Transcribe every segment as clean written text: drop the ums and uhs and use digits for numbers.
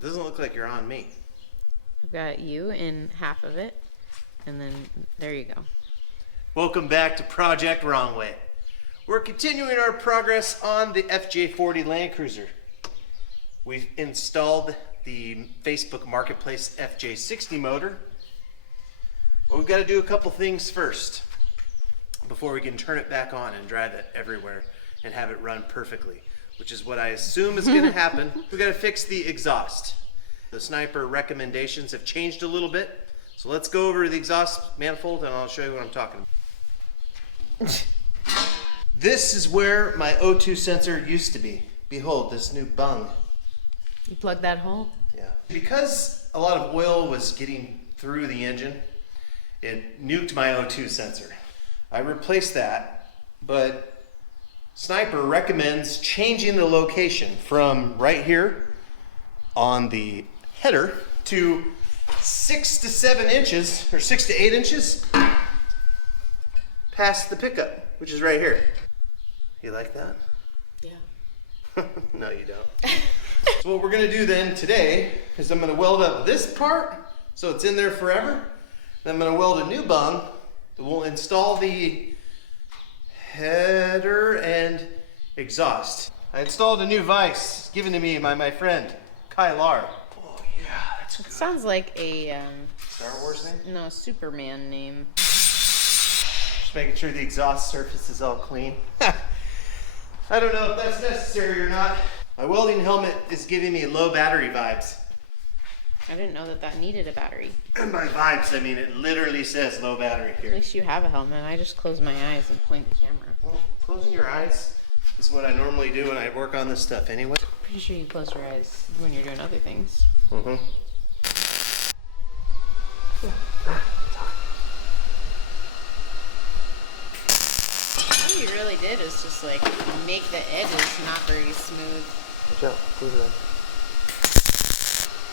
It doesn't look like you're on me. I've got you in half of it, and then there you go. Welcome back to Project Wrong Way. We're continuing our progress on the FJ40 Landcruiser. We've installed the Facebook Marketplace FJ60 motor. Well, we've got to do a couple things first before we can turn it back on and drive it everywhere and have it run perfectly, which is what I assume is going to happen. We've got to fix the exhaust. The Sniper recommendations have changed a little bit, so let's go over the exhaust manifold and I'll show you what I'm talking about. This is where my O2 sensor used to be. Behold, this new bung. You plug that hole? Yeah. Because a lot of oil was getting through the engine, it nuked my O2 sensor. I replaced that, but Sniper recommends changing the location from right here on the header to 6 to 7 inches, or 6 to 8 inches past the pickup, which is right here. You like that? Yeah. No, you don't. So what we're gonna do then today is I'm gonna weld up this part so it's in there forever. Then I'm gonna weld a new bung that will install the header and exhaust. I installed a new vise given to me by my friend, Kylar. Oh yeah, that's good. It sounds like a Star Wars name? no, Superman name. Just making sure the exhaust surface is all clean. I don't know if that's necessary or not. My welding helmet is giving me low battery vibes. I didn't know that that needed a battery. And by vibes, I mean it literally says low battery At here. least you have a helmet. I just close my eyes and point the camera. Well, closing your eyes is what I normally do when I work on this stuff anyway. Pretty sure you close your eyes when you're doing other things. Mm-hmm. All you really did is just like make the edges not very smooth. Watch out, close it.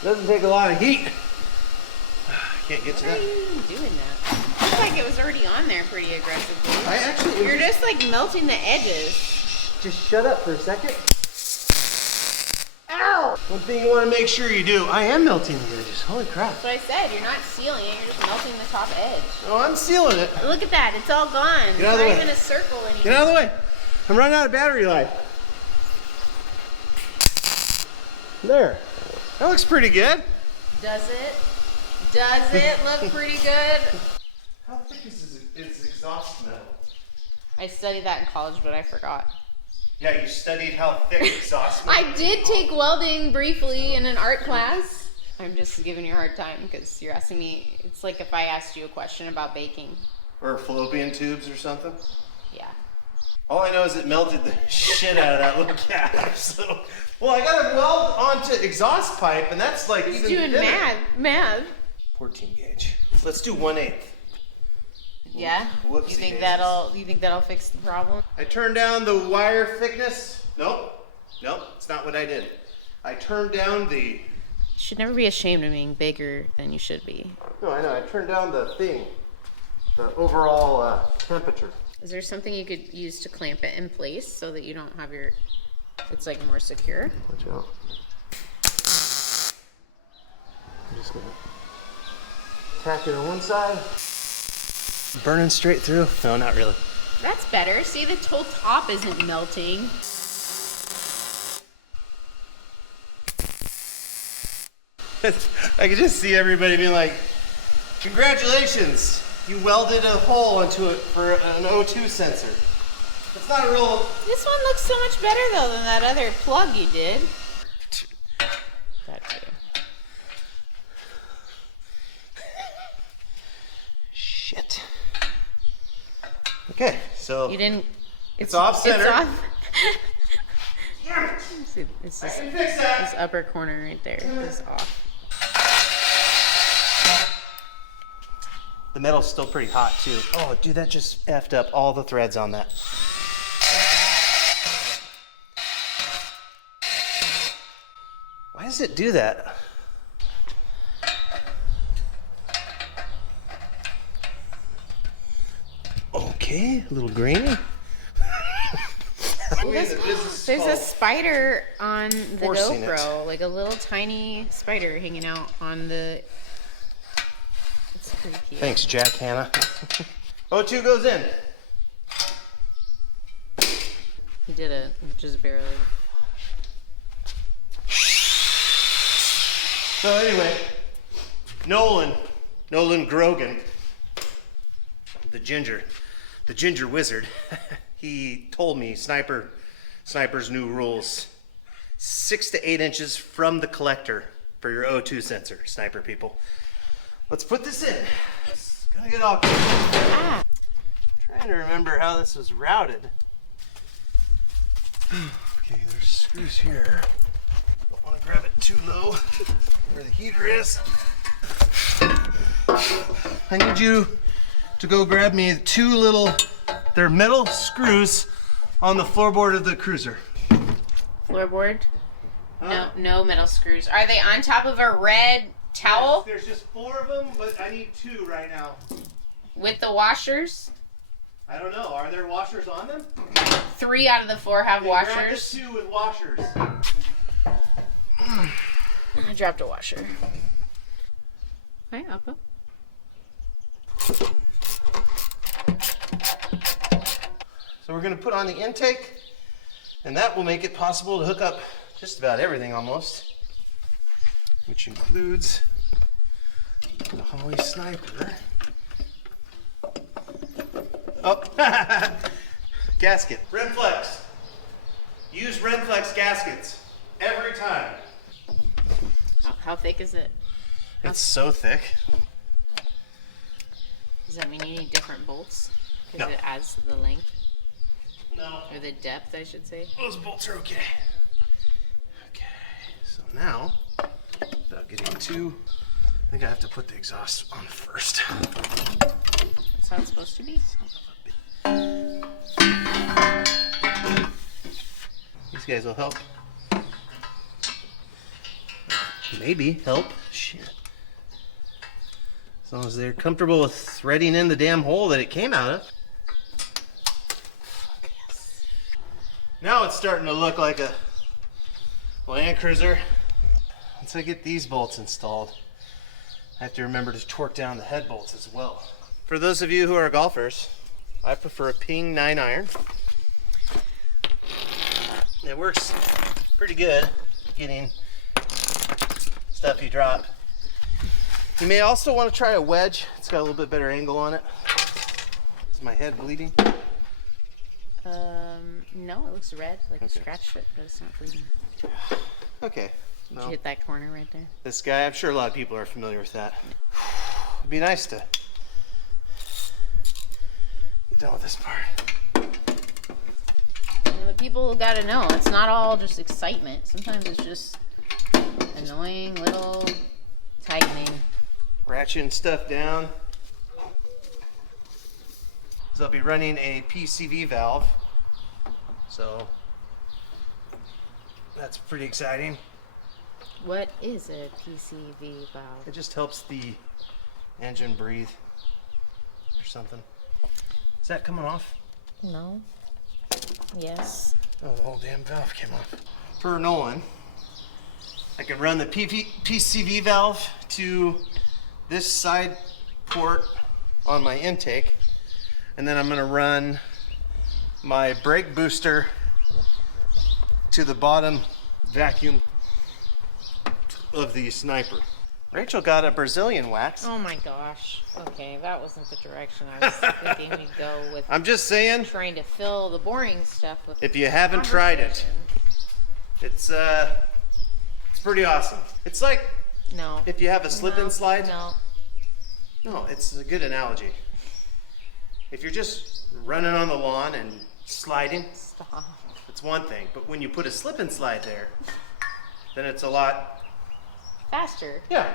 Doesn't take a lot of heat. Can't get to Why that. are you even doing that? Looks like it was already on there pretty aggressively. I actually. You're just like melting the edges. Just shut up for a second. Ow! One thing you want to make sure you do. I am melting the edges. Holy crap. That's what I said. You're not sealing it. You're just melting the top edge. Oh, I'm sealing it. Look at that. It's all gone. Get out of the It's way. not even a circle anymore. Get out of the way. I'm running out of battery life. There. That looks pretty good. Does it? Does it look pretty good? How thick is exhaust metal? I studied that in college, but I forgot. Yeah, you studied how thick exhaust metal I did take welding briefly in an art class. I'm just giving you a hard time because you're asking me. It's like if I asked you a question about baking. Or fallopian tubes or something. Yeah. All I know is it melted the shit out of that little cap. So, well, I got to weld onto exhaust pipe, and that's like He's even doing thinner. math. 14 gauge. Let's do 1/8. Yeah. Whoopsie You think daisies. that'll fix the problem? I turned down the wire thickness. Nope, it's not what I did. I turned down the. You should never be ashamed of being bigger than you should be. No, I know. I turned down the thing, the overall temperature. Is there something you could use to clamp it in place so that you don't have your, it's like more secure? Watch out. I'm just gonna tack it on one side. Burning straight through? No, not really. That's better. See, the whole top isn't melting. I could just see everybody being like, congratulations, you welded a hole into it for an O2 sensor. It's not a real... This one looks so much better though than that other plug you did. That too. Shit. Okay, so You didn't. it's off center. It's off. Damn it. See, it's I this, can fix that. this upper corner right there is off. The metal's still pretty hot too. Oh, dude, that just effed up all the threads on that. Why does it do that? Okay, a little grainy. Ooh, the business There's a called spider on the forcing GoPro, like a little tiny spider hanging out on the. It's pretty cute. Thanks, Jack Hanna. O2 goes in. He did it, just barely. So anyway, Nolan Grogan, the ginger wizard, he told me Sniper's new rules: 6 to 8 inches from the collector for your O2 sensor, Sniper people. Let's put this in. It's gonna get awkward. Ah. Trying to remember how this was routed. Okay, there's screws here. Don't want to grab it too low where the heater is. I need you to go grab me they're metal screws on the floorboard of the cruiser. Floorboard? No metal screws. Are they on top of a red towel? Yes, there's just 4 of them, but I need 2 right now. With the washers? I don't know. Are there washers on them? 3 out of the 4 have Grab the washers. 2 with washers. I dropped a washer. Hi, Appa. So we're going to put on the intake, and that will make it possible to hook up just about everything almost, which includes the Holley Sniper. Oh, gasket. Remflex. Use Remflex gaskets every time. How thick is it? It's so thick. Does that mean you need different bolts? Because No. it adds to the length, No, or the depth, I should say. those bolts are okay. Okay, so now, without getting too, I think I have to put the exhaust on first. That's how it's supposed to be. These guys will help. Maybe help. Shit. As long as they're comfortable with threading in the damn hole that it came out of. Now it's starting to look like a Landcruiser. Once I get these bolts installed, I have to remember to torque down the head bolts as well. For those of you who are golfers, I prefer a Ping 9-iron. It works pretty good getting stuff you drop. You may also want to try a wedge. It's got a little bit better angle on it. Is my head bleeding? No, it looks red, like you Okay. scratched it, but it's not bleeding. Okay. Did you No. hit that corner right there? This guy, I'm sure a lot of people are familiar with that. It'd be nice to get done with this part. The people gotta know, it's not all just excitement. Sometimes it's just annoying little tightening. Ratcheting stuff down. So I'll be running a PCV valve. So that's pretty exciting. What is a PCV valve? It just helps the engine breathe or something. Is that coming off? No. Yes. Oh, the whole damn valve came off. Per Nolan, I can run the PCV valve to this side port on my intake, and then I'm going to run my brake booster to the bottom vacuum of the Sniper. Rachel got a Brazilian wax. Oh my gosh. Okay, that wasn't the direction I was thinking we'd go with. I'm just saying, Trying to fill the boring stuff with. if you haven't tried it, it's pretty awesome. It's like No. if you have a slip and slide. No. No, it's a good analogy. If you're just running on the lawn and sliding, Stop. it's one thing. But when you put a slip and slide there, then it's a lot. Faster. Yeah.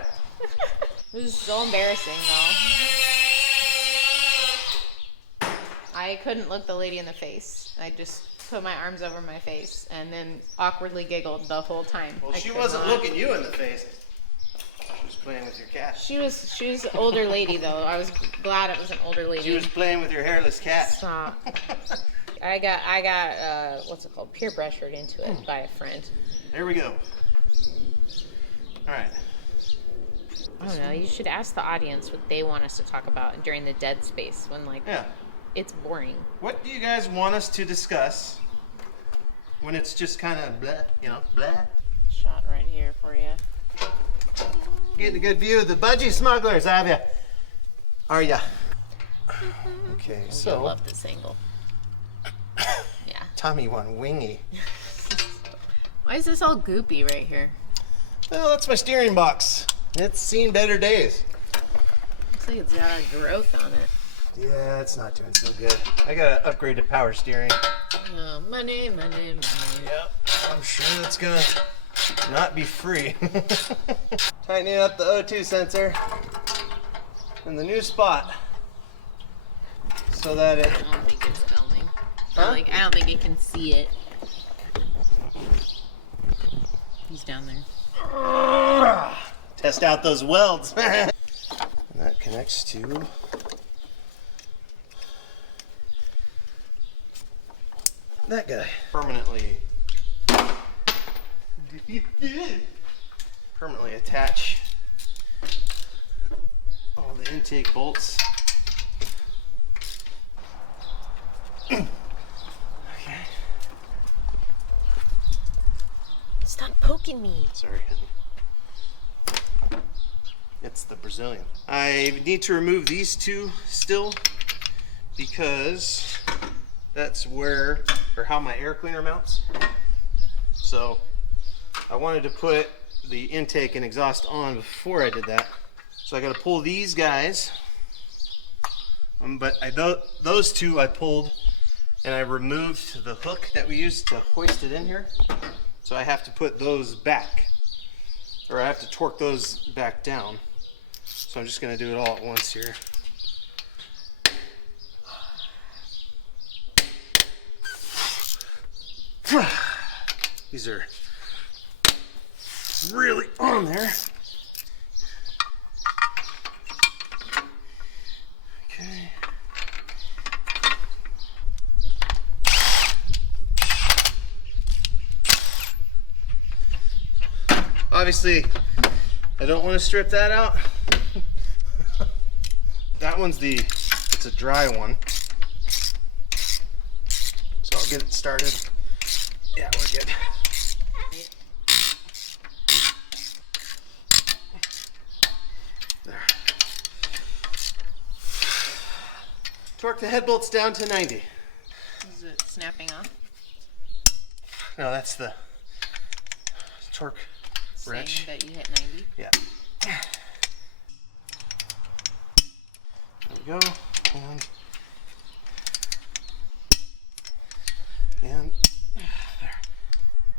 This is so embarrassing though. I couldn't look the lady in the face. I just put my arms over my face and then awkwardly giggled the whole time. Well, I she could wasn't not- looking you in the face. She was playing with your cat. She was an older lady though. I was glad it was an older lady. She was playing with your hairless cat. Stop. I got what's it called? Peer pressured into it by a friend. There we go. All right. I don't know. You should ask the audience what they want us to talk about during the dead space when it's boring. What do you guys want us to discuss when it's just kind of blah, blah? Shot right here for you. Getting a good view of the budgie smugglers, have ya? Are ya? Okay, so. I love this angle. Yeah. Tommy won wingy. Why is this all goopy right here? Well, that's my steering box. It's seen better days. Looks like it's got a growth on it. Yeah, it's not doing so good. I gotta upgrade to power steering. Money. Yep, I'm sure that's gonna not be free. Tightening up the O2 sensor in the new spot so that it. I don't think it's filming. Huh? I don't think it can see it. He's down there. Test out those welds. And that connects to that guy. Permanently attach all the intake bolts. Okay. Stop poking me. Sorry, honey. It's the Brazilian. I need to remove these two still because that's where or how my air cleaner mounts. So I wanted to put the intake and exhaust on before I did that. So I got to pull these guys. But those two I pulled and I removed the hook that we used to hoist it in here. So I have to put those back, or I have to torque those back down. So I'm just going to do it all at once here. These are really on there. Okay. Obviously, I don't want to strip that out. That one's it's a dry one. So I'll get it started. Yeah, we're good. There. Torque the head bolts down to 90. Is it snapping off? No, that's the torque wrench. Saying that you hit 90? Yeah. There we go. And there.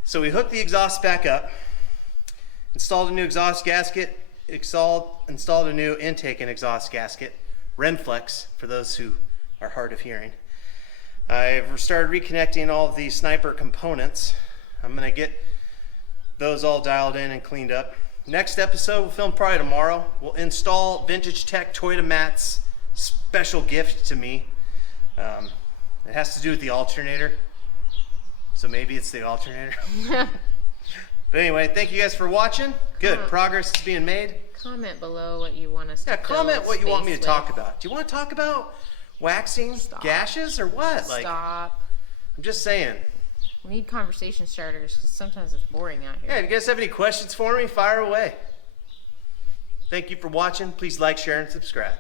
So we hooked the exhaust back up, installed a new exhaust gasket, installed a new intake and exhaust gasket, Remflex, for those who are hard of hearing. I've started reconnecting all of the sniper components. I'm going to get those all dialed in and cleaned up. Next episode, we'll film probably tomorrow. We'll install Vintage Tech Toyota Matt's special gift to me. It has to do with the alternator. So maybe it's the alternator. But anyway, thank you guys for watching. Good progress is being made. Comment below what you want us to comment what you want me to with. talk about. Do you want to talk about waxing gashes or what? Stop. I'm just saying. We need conversation starters because sometimes it's boring out here. Yeah, if you guys have any questions for me, fire away. Thank you for watching. Please like, share, and subscribe.